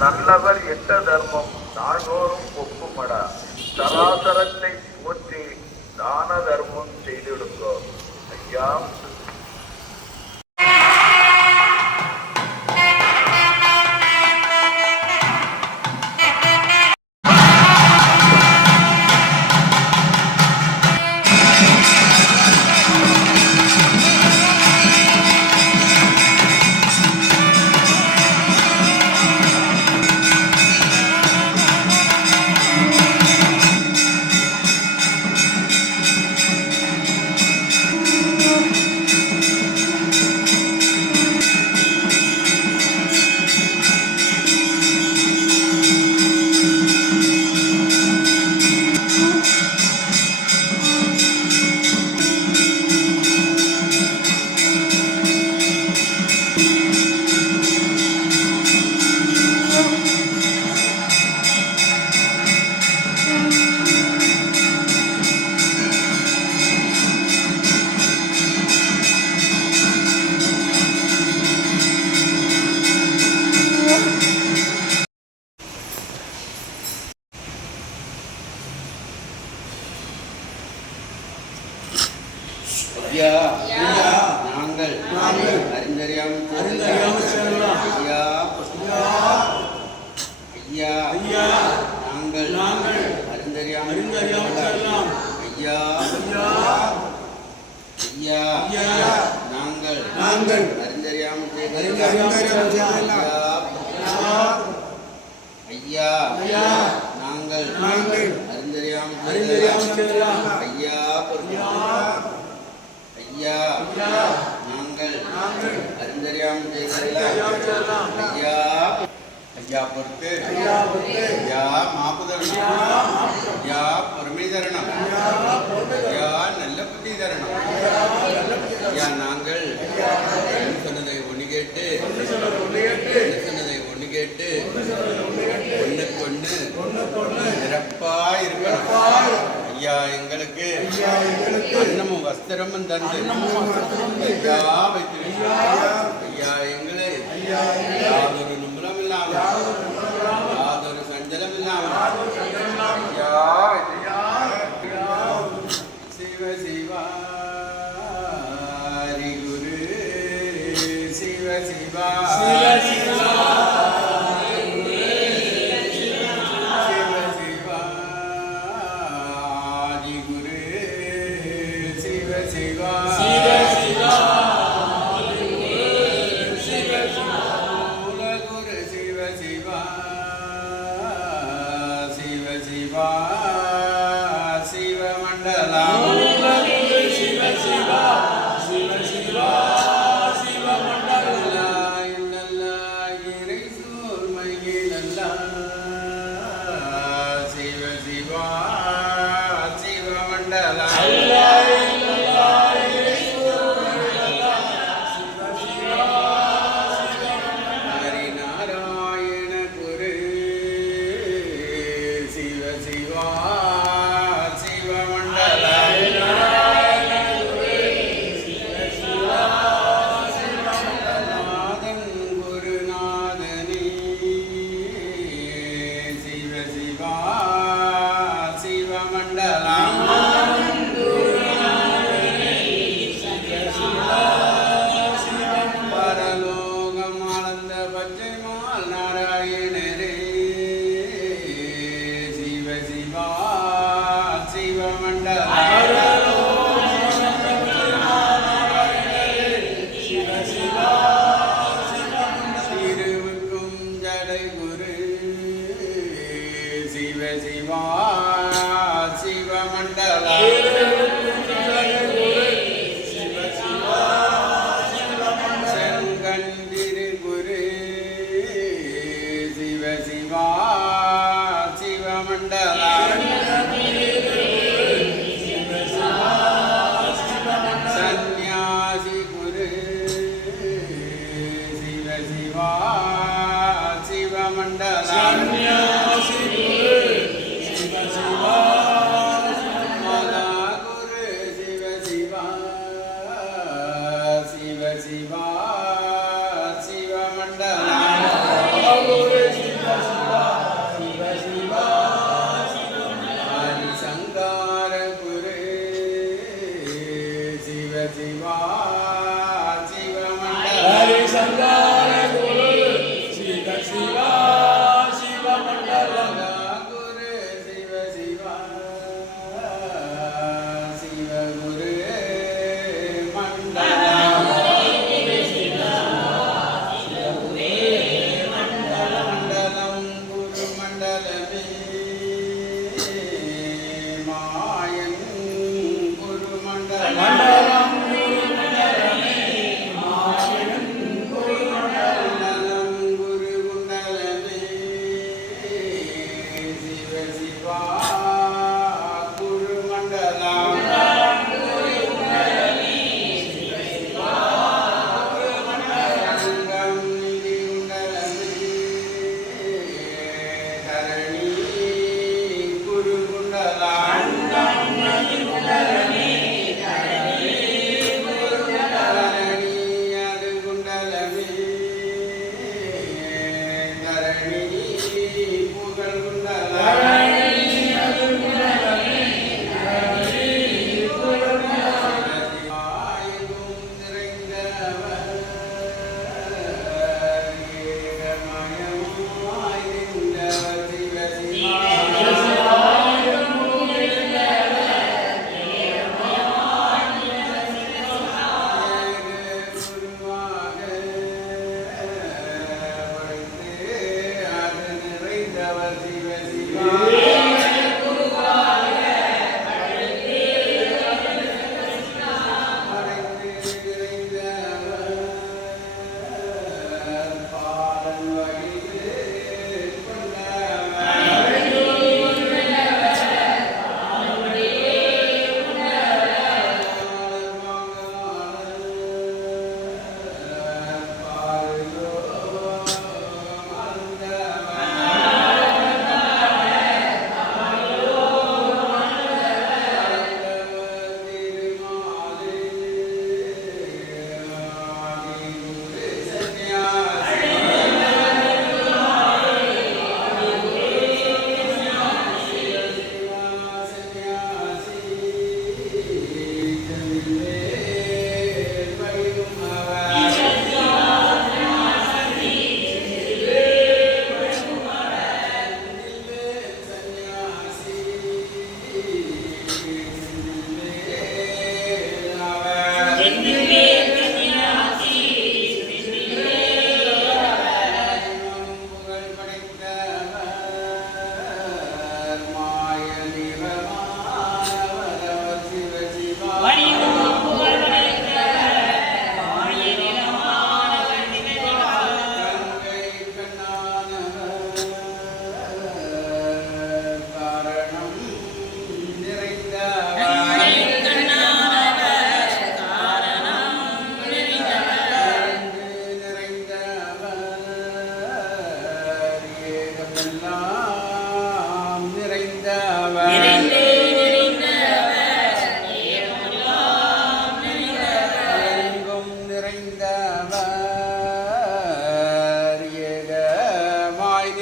நல்லவர் எட்ட தர்மம் நாள்தோறும் ஒப்புமடா. சராசரத்தை போற்றி தான தர்மம் செய்திடுங்கோ. ஐயா நாங்கள் ஐயா பொறுத்து ஐயா மாப்புதரணம் ஐயா பொறுமை தரணம் ஐயா நல்ல புத்தி தரணம் ஐயா நாங்கள் சொன்னதை ஒண்ணு கேட்டு சொன்னதை ஒண்ணு கேட்டு ஒண்ணுக்கு சிறப்பா இருக்கணும். ஐயா எங்களுக்கு அன்னமும் வஸ்திரமும் தந்து ஐயா வைத்திருக்க ஐயா எங்களை யாதொரு நும்பலம் இல்லாமல் யாதொரு சஞ்சலம் இல்லாமல் சிவ சிவா ஹரி குரு சிவ சிவா Shiva, Shiva Mandala,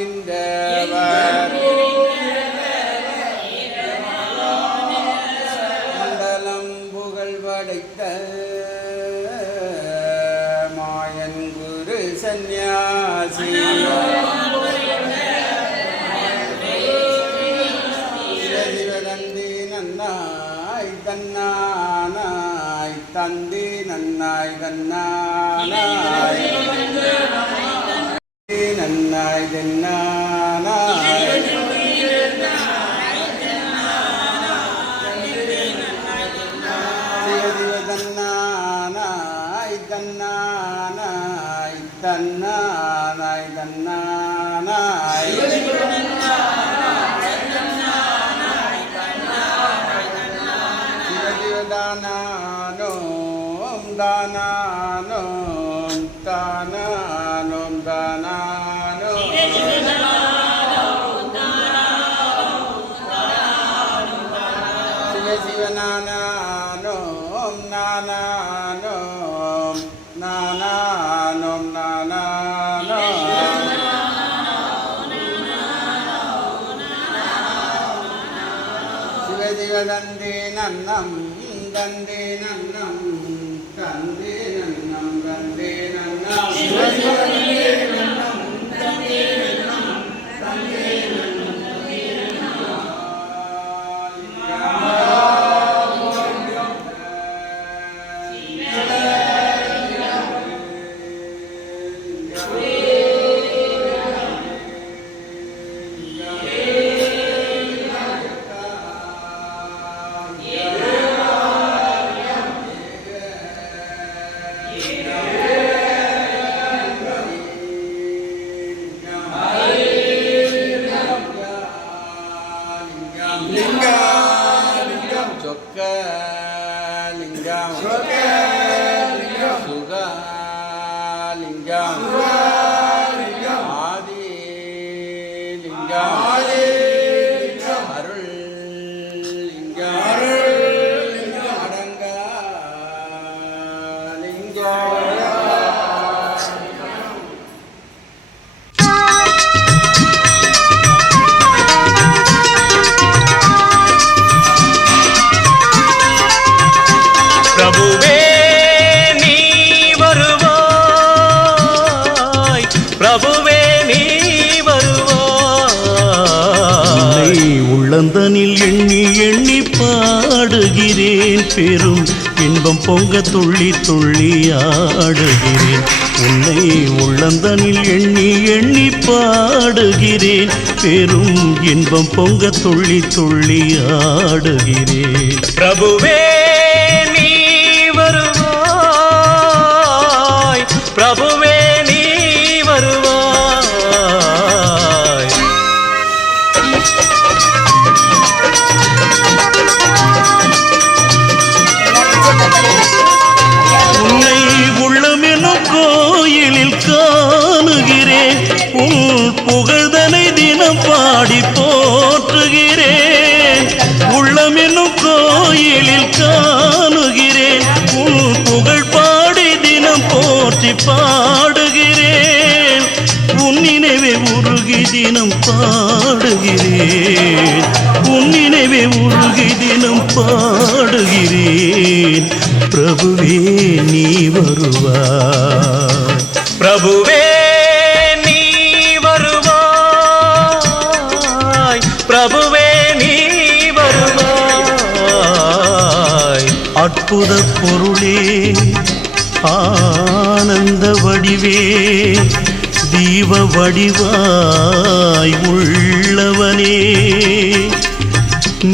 நிறைந்தவர் மண்டலம் புகழ் படைத்த மாயன் குரு சந்நியாசி சிவதந்தி நன்னாய் தன்னானாய் தந்தி நன்னாய் தன்னானாய் நன்னாய் தென்னானாய் தன்னானாய் தன்னானாய் தன்னானாய் தன்னானாய் சிவதானோம் தானோம் தானோம் தானோ சிவ சிவநானோம் நானோம் நானோம் நானோ சிவ சிவ தந்தி நன்னம் தந்தி நன்னம் தந்தி நன்னம் தந்தி நன்னம் சிவ சிவ தந்தி நன்னம் தந்தி நன்னம் தந்தி நன்னம் உள்ளந்தனில் எண்ணி எண்ணி பாடுகிறேன், பெரும் இன்பம் பொங்க துள்ளி துள்ளி ஆடுகிறேன். உன்னை உள்ளந்தனில் எண்ணி எண்ணி பாடுகிறேன், பெரும் இன்பம் பொங்க துள்ளி துள்ளி ஆடுகிறேன். பிரபுவே நீ வருவாய், பிரபுவே நீ வருவாய். உன்னை உள்ளமெனும் கோயிலில் காணுகிறேன், உன் புகழ்தனை தினம் பாடி போற்றுகிறேன். உள்ளமெனும் கோயிலில் காணுகிறேன், உன் புகழ் பாடி தினம் போற்றி பாடுகிறேன். உன் நினைவே உருகி தினம் பாடுகிறேன், உன் நினைவே உருகி தினம் பாடுகிறேன். பிரபுவே நீ வருவாய், பிரபுவே நீ வருவாய், பிரபுவே நீ வருவாய். அற்புத பொருளே ஆனந்த வடிவே, தீப வடிவாய் உள்ளவனே,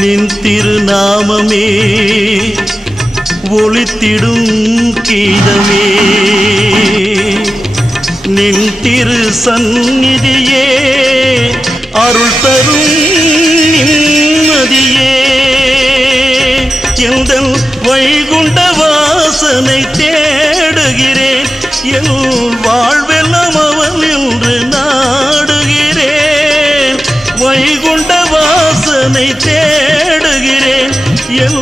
நின் திருநாமமே ஒளித்திடும் கீதமே. நின் திரு சந்நிதியே அருள் தரும் நிம்மதியே. எந்தன் வைகுண்ட வாசனை தேடுகிறேன், என் வாழ்வெல்லாம் அவன் என்று நாடுகிறேன். வைகுண்ட வாசனை தேடுகிறேன், என்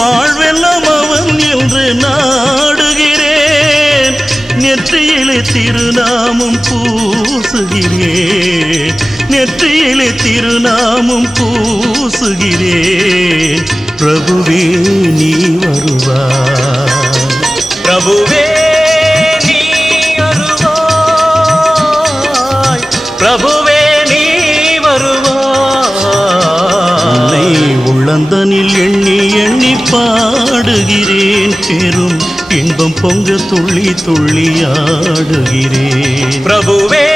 வாழ்வெல்லாம் அவன் என்று நாடுகிறேன். நெற்றியிலே திருநாமம் பூசுகிறேன், பூசுகிறேன் நெற்றியிலே திருநாமம் பூசுகிறேன் பிரபுவே நீ வருவாய் பிரபுவே நீ வருவாய் பிரபுவே நீ வருவாய் உள்ளந்தனில் எண்ணி எண்ணி பாடுகிறேன் பெரும் இன்பம் பொங்க துள்ளி துள்ளி ஆடுகிறேன் பிரபுவே